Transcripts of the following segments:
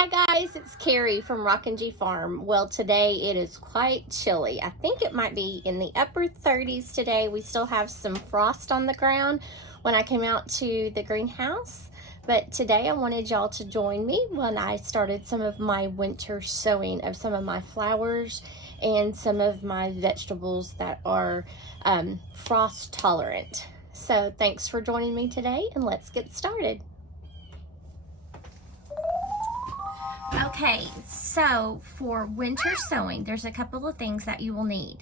Hi guys, it's Carrie from Rockin G Farm. Well, today it is quite chilly. I think it might be in the upper 30s today. We still have some frost on the ground when I came out to the greenhouse. But today I wanted y'all to join me when I started some of my winter sowing of some of my flowers and some of my vegetables that are frost tolerant. So thanks for joining me today, and let's get started. Okay, so for winter sowing, there's a couple of things that you will need.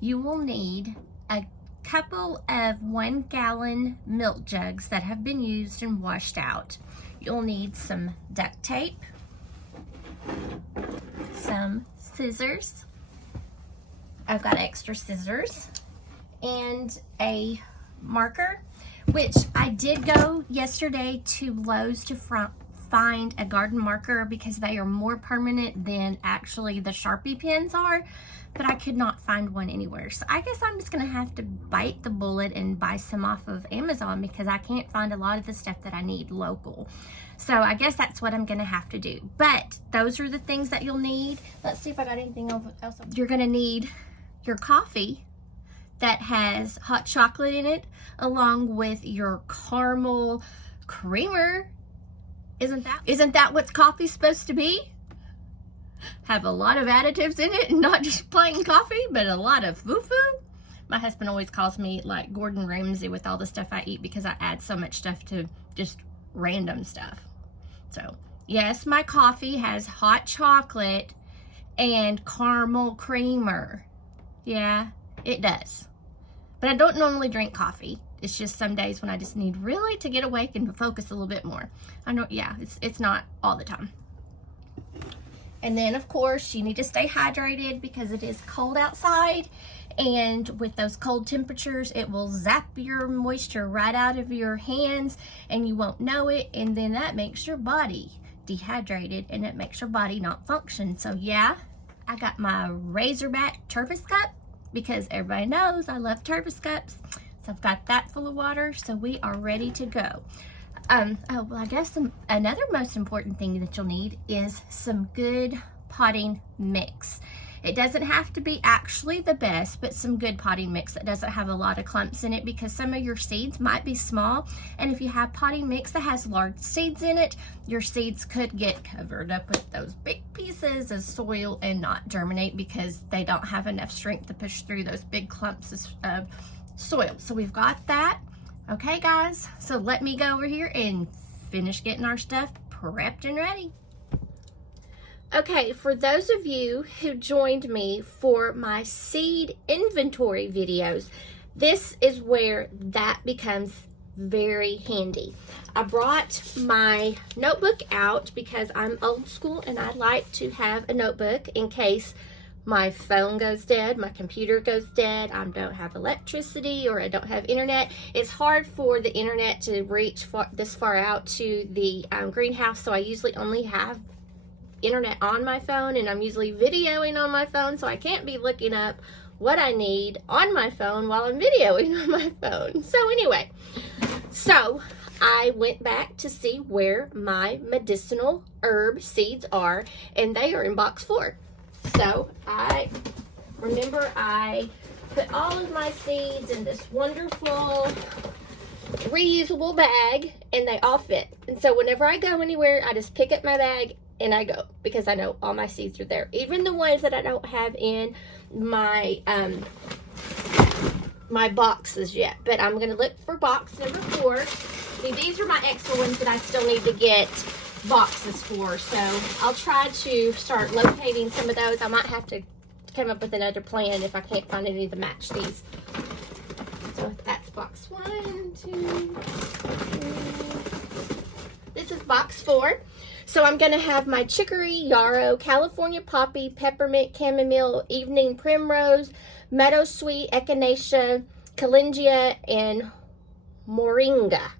You will need a couple of 1 gallon milk jugs that have been used and washed out. You'll need some duct tape, some scissors. I've got extra scissors, and a marker, which I did go yesterday to Lowe's to find a garden marker because they are more permanent than actually the Sharpie pens are, but I could not find one anywhere. So I guess I'm just gonna have to bite the bullet and buy some off of Amazon because I can't find a lot of the stuff that I need local. So I guess that's what I'm gonna have to do. But those are the things that you'll need. Let's see if I got anything else. You're gonna need your coffee that has hot chocolate in it, along with your caramel creamer. Isn't that what coffee's supposed to be? Have a lot of additives in it, and not just plain coffee, but a lot of foo-foo. My husband always calls me like Gordon Ramsay with all the stuff I eat because I add so much stuff to just random stuff. So yes, my coffee has hot chocolate and caramel creamer. Yeah, it does. But I don't normally drink coffee. It's just some days when I just need really to get awake and to focus a little bit more. I know, yeah, it's not all the time. And then of course you need to stay hydrated because it is cold outside, and with those cold temperatures it will zap your moisture right out of your hands and you won't know it, and then that makes your body dehydrated and it makes your body not function. So yeah, I got my Razorback Turvis cup because everybody knows I love Turvis cups. So I've got that full of water, so we are ready to go. Oh, well, I guess another most important thing that you'll need is some good potting mix. It doesn't have to be actually the best, but some good potting mix that doesn't have a lot of clumps in it, because some of your seeds might be small, and if you have potting mix that has large seeds in it, your seeds could get covered up with those big pieces of soil and not germinate because they don't have enough strength to push through those big clumps of soil. So we've got that. Okay guys, so let me go over here and finish getting our stuff prepped and ready. Okay, for those of you who joined me for my seed inventory videos, this is where that becomes very handy. I brought my notebook out because I'm old school and I like to have a notebook in case my phone goes dead, my computer goes dead, I don't have electricity, or I don't have internet. It's hard for the internet to reach this far out to the greenhouse, so I usually only have internet on my phone, and I'm usually videoing on my phone, so I can't be looking up what I need on my phone while I'm videoing on my phone. So anyway, so I went back to see where my medicinal herb seeds are, and they are in box 4. So I remember I put all of my seeds in this wonderful reusable bag, and they all fit. And so whenever I go anywhere, I just pick up my bag and I go, because I know all my seeds are there, even the ones that I don't have in my my boxes yet. But I'm gonna look for box number 4. See, these are my extra ones that I still need to get boxes for, so I'll try to start locating some of those. I might have to come up with another plan if I can't find any to match these. So that's box 1, 2, 3. This is box 4. So I'm gonna have my chicory, yarrow, California poppy, peppermint, chamomile, evening primrose, meadowsweet, echinacea, kalingia, and moringa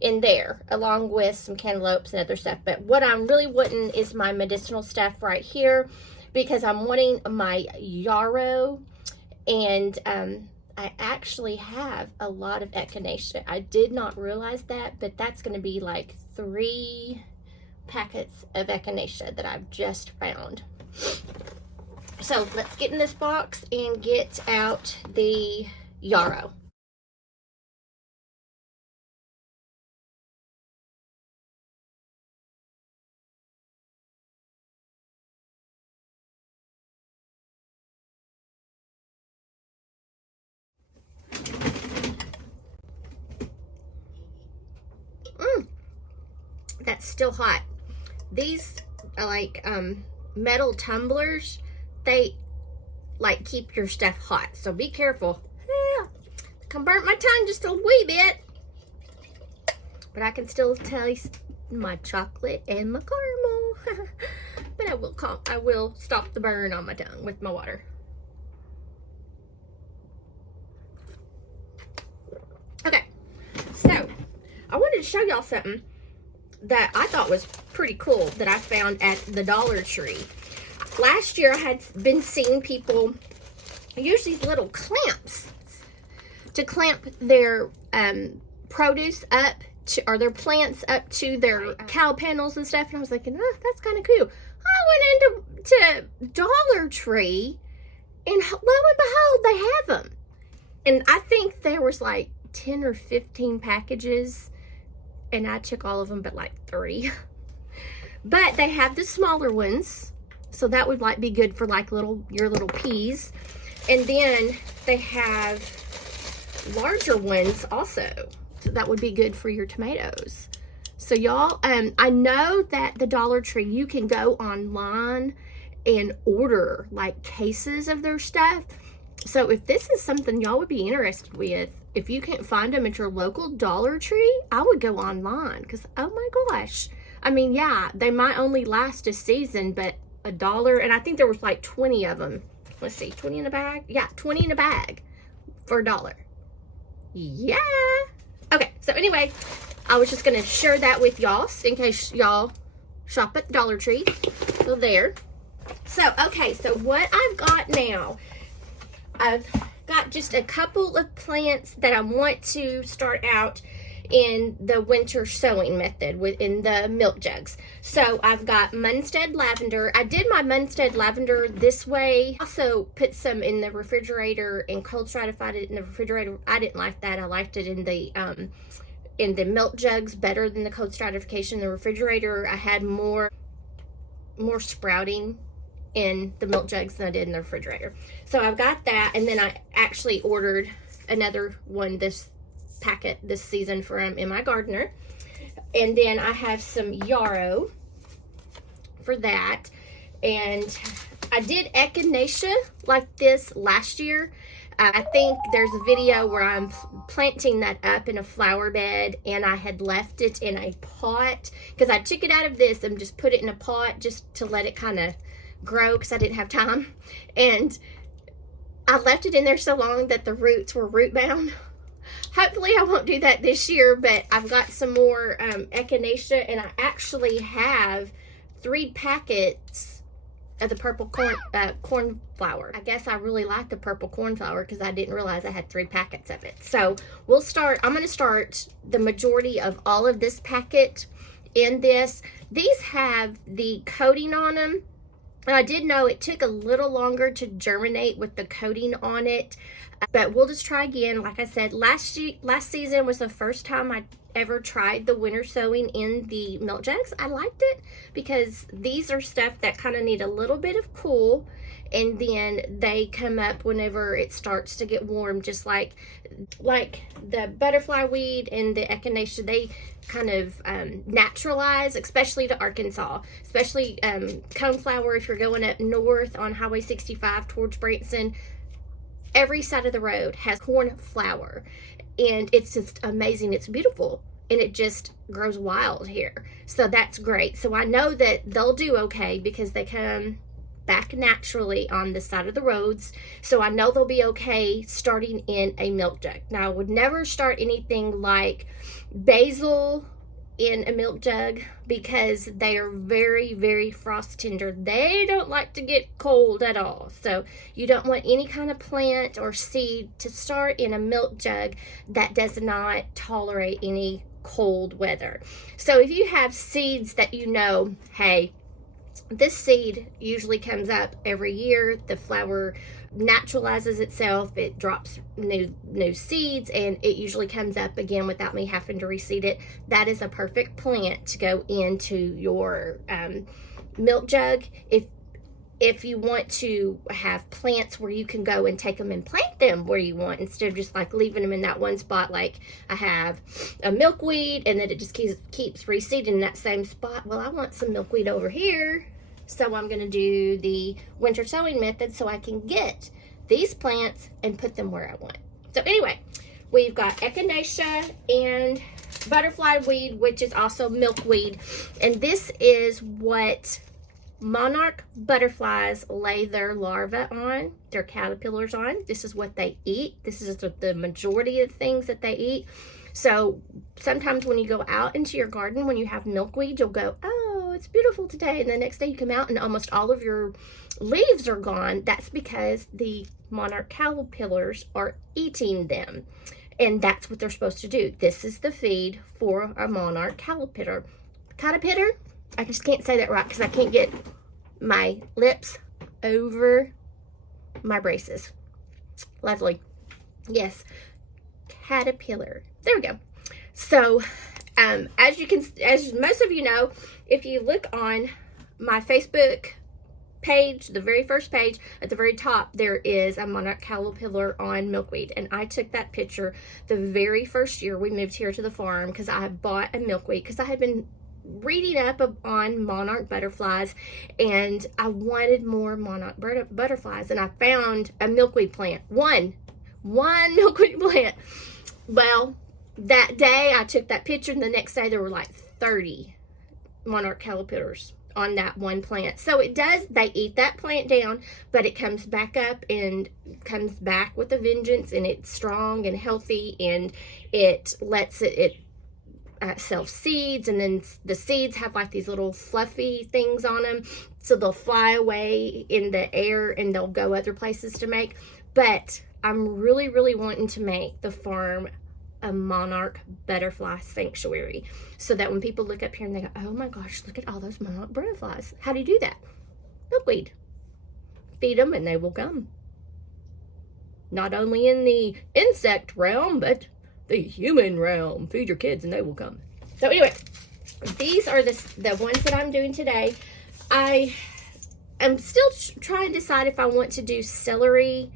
in there, along with some cantaloupes and other stuff. But what I'm really wanting is my medicinal stuff right here, because I'm wanting my yarrow, and I actually have a lot of echinacea. I did not realize that, but that's going to be like 3 packets of echinacea that I've just found. So let's get in this box and get out the yarrow. That's still hot. These are like metal tumblers. They like keep your stuff hot, so be careful. Yeah, can burn my tongue just a wee bit, but I can still taste my chocolate and my caramel. But I will stop the burn on my tongue with my water. Okay, so I wanted to show y'all something that I thought was pretty cool that I found at the Dollar Tree. Last year I had been seeing people use these little clamps to clamp their produce up to, or their plants up to their cow panels and stuff, and I was thinking, oh, that's kind of cool. I went into Dollar Tree, and lo and behold, they have them. And I think there was like 10 or 15 packages, and I took all of them but like 3. But they have the smaller ones, so that would like be good for like your little peas. And then they have larger ones also, so that would be good for your tomatoes. So y'all, I know that the Dollar Tree, you can go online and order like cases of their stuff. So if this is something y'all would be interested with, if you can't find them at your local Dollar Tree, I would go online, because oh my gosh, I mean, yeah, they might only last a season, but $1, and I think there was like 20 of them. Let's see, 20 in a bag? Yeah, 20 in a bag for $1. Yeah. Okay, so anyway, I was just gonna share that with y'all in case y'all shop at the Dollar Tree. So there. So, okay, so what I've got now, I've got just a couple of plants that I want to start out in the winter sowing method within the milk jugs. So I've got Munstead lavender. I did my Munstead lavender this way. Also put some in the refrigerator and cold stratified it in the refrigerator. I didn't like that. I liked it in the milk jugs better than the cold stratification in the refrigerator. I had more sprouting in the milk jugs than I did in the refrigerator. So I've got that, and then I actually ordered another one this season from In My Gardener. And then I have some yarrow for that. And I did echinacea like this last year. I think there's a video where I'm planting that up in a flower bed, and I had left it in a pot because I took it out of this and just put it in a pot just to let it kind of grow because I didn't have time. And I left it in there so long that the roots were root bound. Hopefully I won't do that this year, but I've got some more echinacea, and I actually have 3 packets of the purple cornflower. I guess I really like the purple cornflower because I didn't realize I had 3 packets of it. So I'm going to start the majority of all of this packet in this. These have the coating on them. And I did know it took a little longer to germinate with the coating on it, but we'll just try again. Like I said, last season was the first time I ever tried the winter sowing in the milk jugs. I liked it because these are stuff that kind of need a little bit of cool, and then they come up whenever it starts to get warm, just like the butterfly weed and the echinacea. They kind of naturalize, especially to Arkansas, especially coneflower. If you're going up north on Highway 65 towards Branson, every side of the road has cornflower, and it's just amazing. It's beautiful, and it just grows wild here, so that's great. So I know that they'll do okay because they come back naturally on the side of the roads, so I know they'll be okay starting in a milk jug. Now I would never start anything like basil in a milk jug because they are very, very frost tender. They don't like to get cold at all, so you don't want any kind of plant or seed to start in a milk jug that does not tolerate any cold weather. So if you have seeds that you know, hey, this seed usually comes up every year, the flower naturalizes itself, it drops new seeds, and it usually comes up again without me having to reseed it, that is a perfect plant to go into your milk jug. If you want to have plants where you can go and take them and plant them where you want, instead of just like leaving them in that one spot, like I have a milkweed and then it just keeps reseeding in that same spot. Well, I want some milkweed over here, so I'm going to do the winter sowing method so I can get these plants and put them where I want. So anyway, we've got echinacea and butterfly weed, which is also milkweed, and this is what monarch butterflies lay their larvae on, their caterpillars on. This is what they eat. This is the majority of things that they eat. So sometimes when you go out into your garden, when you have milkweed, you'll go, oh, it's beautiful today. And the next day you come out and almost all of your leaves are gone. That's because the monarch caterpillars are eating them. And that's what they're supposed to do. This is the feed for a monarch caterpillar. Caterpillar? I just can't say that right because I can't get my lips over my braces. Lovely. Yes. Caterpillar. There we go. So, as most of you know, if you look on my Facebook page, the very first page, at the very top, there is a monarch caterpillar on milkweed. And I took that picture the very first year we moved here to the farm because I had bought a milkweed because I had been reading up on monarch butterflies and I wanted more monarch butterflies, and I found a milkweed plant, one milkweed plant. Well, that day I took that picture and the next day there were like 30 monarch caterpillars on that one plant. So they eat that plant down, but it comes back up and comes back with a vengeance, and it's strong and healthy, and it lets it self-seeds, and then the seeds have like these little fluffy things on them, so they'll fly away in the air and they'll go other places to make. But I'm really wanting to make the farm a monarch butterfly sanctuary, so that when people look up here and they go, oh my gosh, look at all those monarch butterflies. How do you do that? Milkweed. Feed them and they will come. Not only in the insect realm, but the human realm. Feed your kids and they will come. So anyway, these are the ones that I'm doing today. I am still trying to decide if I want to do celery,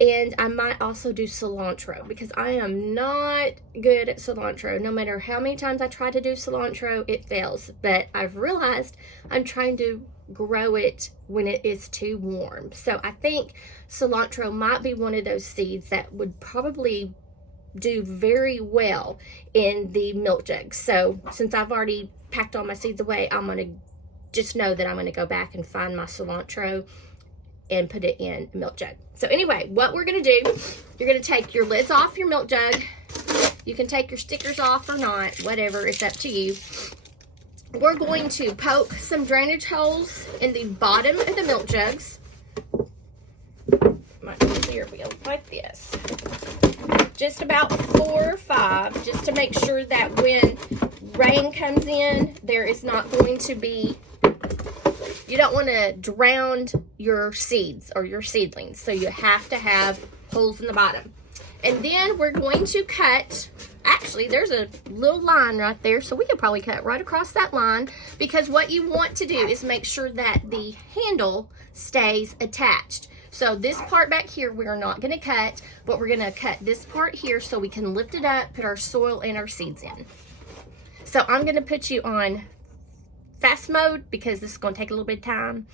and I might also do cilantro because I am not good at cilantro. No matter how many times I try to do cilantro, it fails. But I've realized I'm trying to grow it when it is too warm. So I think cilantro might be one of those seeds that would probably do very well in the milk jug. So since I've already packed all my seeds away, I'm going to just know that I'm going to go back and find my cilantro and put it in a milk jug. So anyway, what we're going to do, you're going to take your lids off your milk jug. You can take your stickers off or not, whatever, it's up to you. We're going to poke some drainage holes in the bottom of the milk jugs. Might be clear if we go like this. Just about 4 or 5, just to make sure that when rain comes in, there is not going to be, you don't want to drown your seeds or your seedlings. So you have to have holes in the bottom. And then we're going to cut, actually there's a little line right there, so we could probably cut right across that line, because what you want to do is make sure that the handle stays attached. So this part back here we're not going to cut, but we're going to cut this part here so we can lift it up, put our soil and our seeds in. So I'm going to put you on fast mode because this is going to take a little bit of time.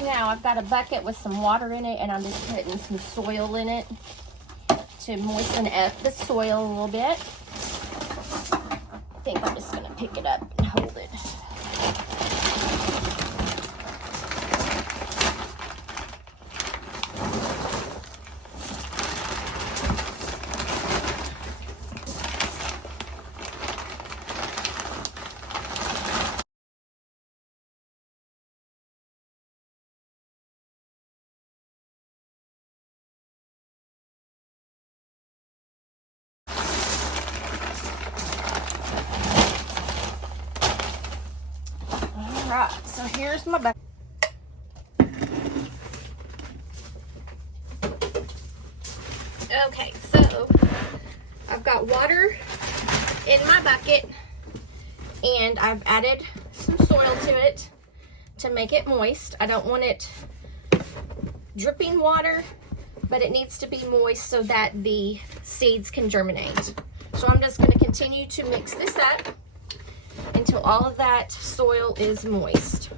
Now I've got a bucket with some water in it, and I'm just putting some soil in it to moisten up the soil a little bit. I think I'm just going to pick it up and hold it. So here's my bucket. Okay, so I've got water in my bucket, and I've added some soil to it to make it moist. I don't want it dripping water, but it needs to be moist so that the seeds can germinate. So I'm just going to continue to mix this up until all of that soil is moist.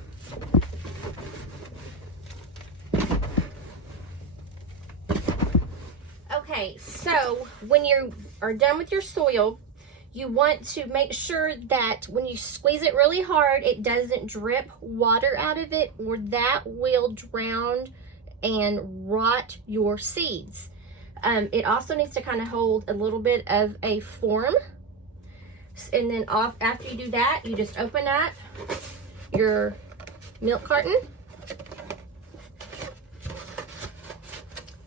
Okay, so when you are done with your soil, you want to make sure that when you squeeze it really hard, it doesn't drip water out of it, or that will drown and rot your seeds. It also needs to kind of hold a little bit of a form. And then after you do that, you just open up your milk carton.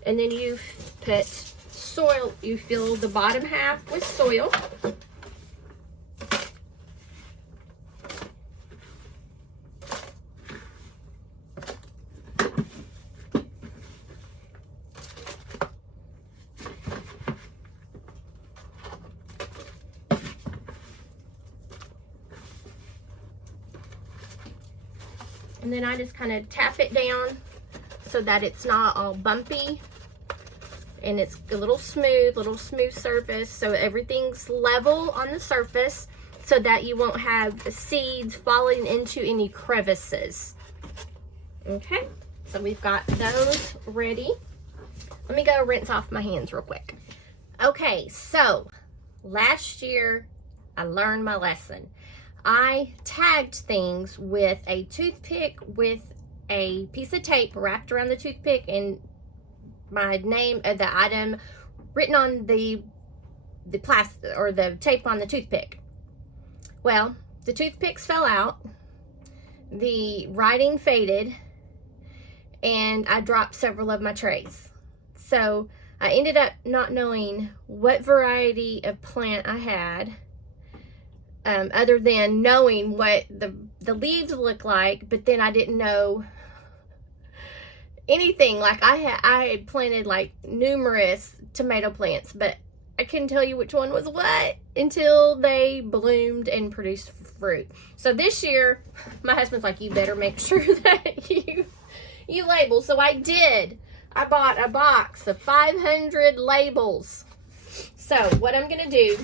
And then you put soil, you fill the bottom half with soil. And then I just kind of tap it down so that it's not all bumpy and it's a little smooth surface, so everything's level on the surface so that you won't have seeds falling into any crevices. Okay, so we've got those ready. Let me go rinse off my hands real quick. Okay, so last year I learned my lesson. I tagged things with a toothpick with a piece of tape wrapped around the toothpick and my name of the item written on the plastic or the tape on the toothpick. Well, the toothpicks fell out, the writing faded, and I dropped several of my trays. So I ended up not knowing what variety of plant I had. Other than knowing what the leaves look like, but then I didn't know anything. Like I had planted like numerous tomato plants, but I couldn't tell you which one was what until they bloomed and produced fruit. So this year, my husband's like, you better make sure that you label. So I did. I bought a box of 500 labels. So what I'm gonna do,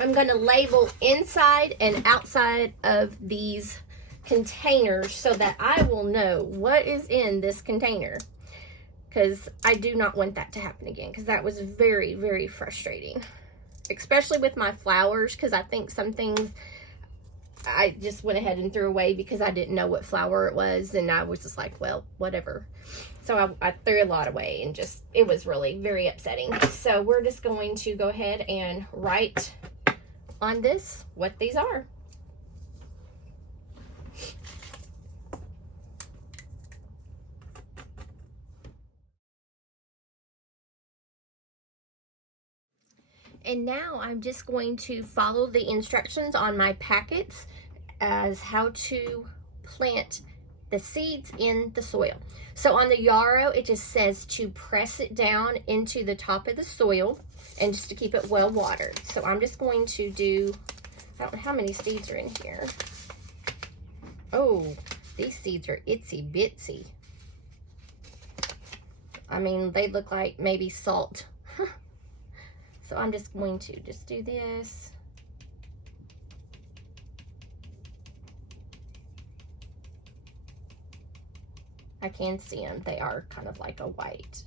I'm going to label inside and outside of these containers so that I will know what is in this container, because I do not want that to happen again, because that was very, very frustrating, especially with my flowers, because I think some things I just went ahead and threw away because I didn't know what flower it was, and I was just like, well, whatever. So I threw a lot away, and just, it was really very upsetting. So we're just going to go ahead and write on this what these are. And now I'm just going to follow the instructions on my packets as how to plant the seeds in the soil. So on the yarrow, it just says to press it down into the top of the soil and just to keep it well watered. So I'm just going to do, I don't know how many seeds are in here. Oh, these seeds are itsy bitsy. I mean, they look like maybe salt. So I'm just going to just do this. I can see them. They are kind of like a white.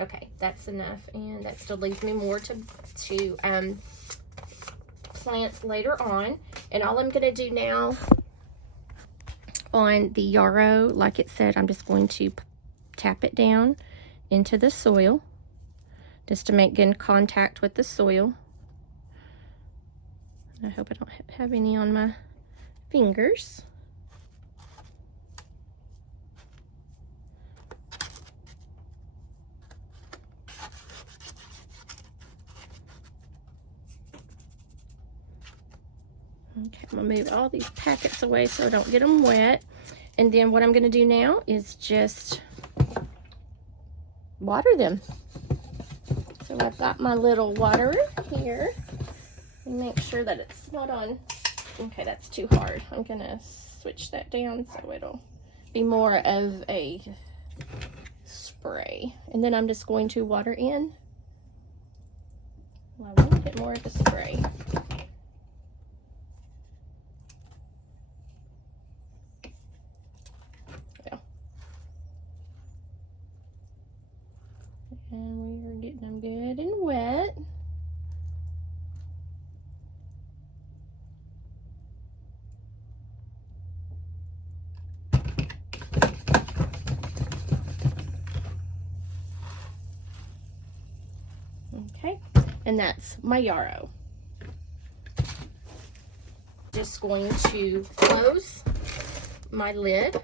Okay, that's enough, and that still leaves me more to plant later on. And all I'm going to do now on the yarrow, like it said, I'm just going to tap it down into the soil just to make good contact with the soil. I hope I don't have any on my fingers. Okay, I'm gonna move all these packets away so I don't get them wet. And then what I'm gonna do now is just water them. So I've got my little waterer here. And make sure that it's not on. Okay, that's too hard. I'm gonna switch that down so it'll be more of a spray. And then I'm just going to water in. Well, I want to get more of a spray. Yeah. And we are getting them good and wet. Okay, and that's my yarrow. Just going to close my lid.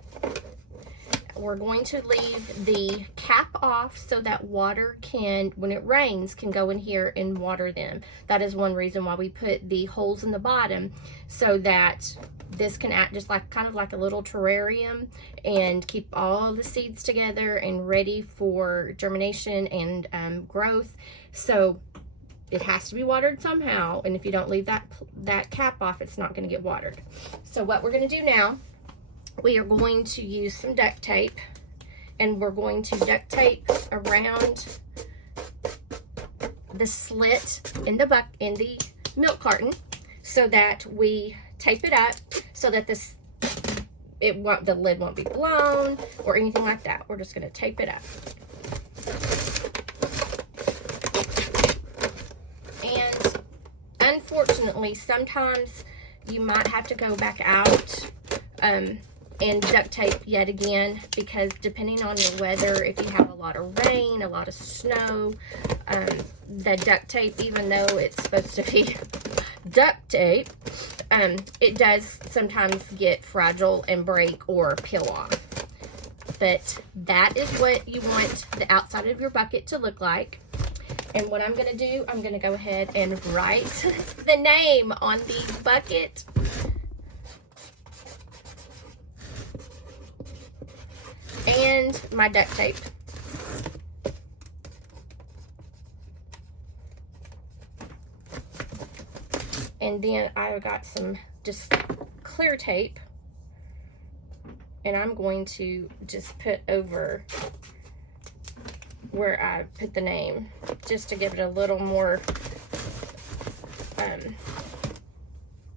We're going to leave the cap off so that water can, when it rains, can go in here and water them. That is one reason why we put the holes in the bottom, so that this can act just like kind of like a little terrarium and keep all the seeds together and ready for germination and growth. So it has to be watered somehow, and if you don't leave that cap off, it's not going to get watered. So what we're going to do now, we are going to use some duct tape, and we're going to duct tape around the slit in the milk carton, so that we tape it up so that the lid won't be blown or anything like that. We're just going to tape it up. And unfortunately, sometimes you might have to go back out and duct tape yet again, because depending on your weather, if you have a lot of rain, a lot of snow, the duct tape, even though it's supposed to be duct tape, it does sometimes get fragile and break or peel off. But that is what you want the outside of your bucket to look like. And what I'm going to do, I'm going to go ahead and write the name on the bucket. And my duct tape. And then I got some just clear tape, and I'm going to just put over where I put the name, just to give it a little more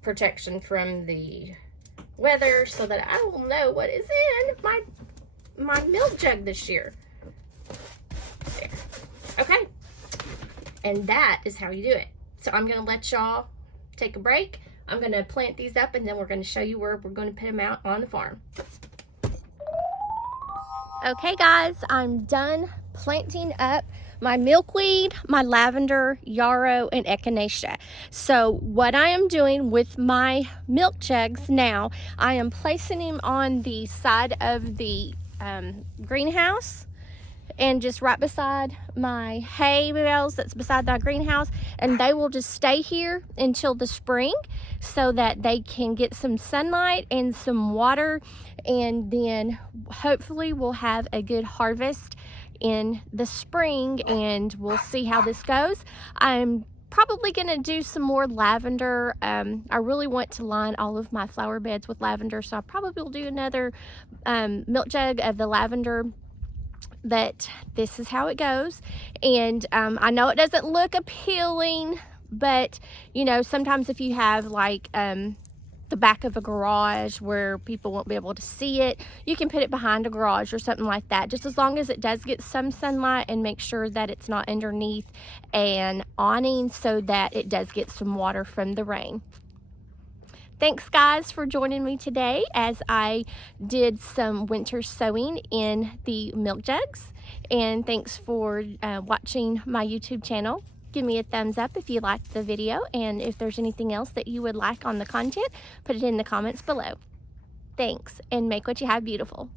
protection from the weather, so that I will know what is in my milk jug this year. There. Okay, and that is how you do it. So I'm gonna let y'all take a break. I'm gonna plant these up, and then we're gonna show you where we're gonna put them out on the farm. Okay guys, I'm done planting up my milkweed, my lavender, yarrow, and echinacea. So what I am doing with my milk jugs now, I am placing them on the side of the greenhouse, and just right beside my hay bales that's beside the greenhouse, and they will just stay here until the spring so that they can get some sunlight and some water, and then hopefully we'll have a good harvest in the spring, and we'll see how this goes. I'm probably gonna do some more lavender. I really want to line all of my flower beds with lavender, so I probably will do another milk jug of the lavender. But this is how it goes. And I know it doesn't look appealing, but you know, sometimes if you have like the back of a garage where people won't be able to see it, you can put it behind a garage or something like that, just as long as it does get some sunlight, and make sure that it's not underneath an awning so that it does get some water from the rain. Thanks guys for joining me today as I did some winter sowing in the milk jugs, and thanks for watching my YouTube channel. Give me a thumbs up if you liked the video, and if there's anything else that you would like on the content, put it in the comments below. Thanks, and make what you have beautiful.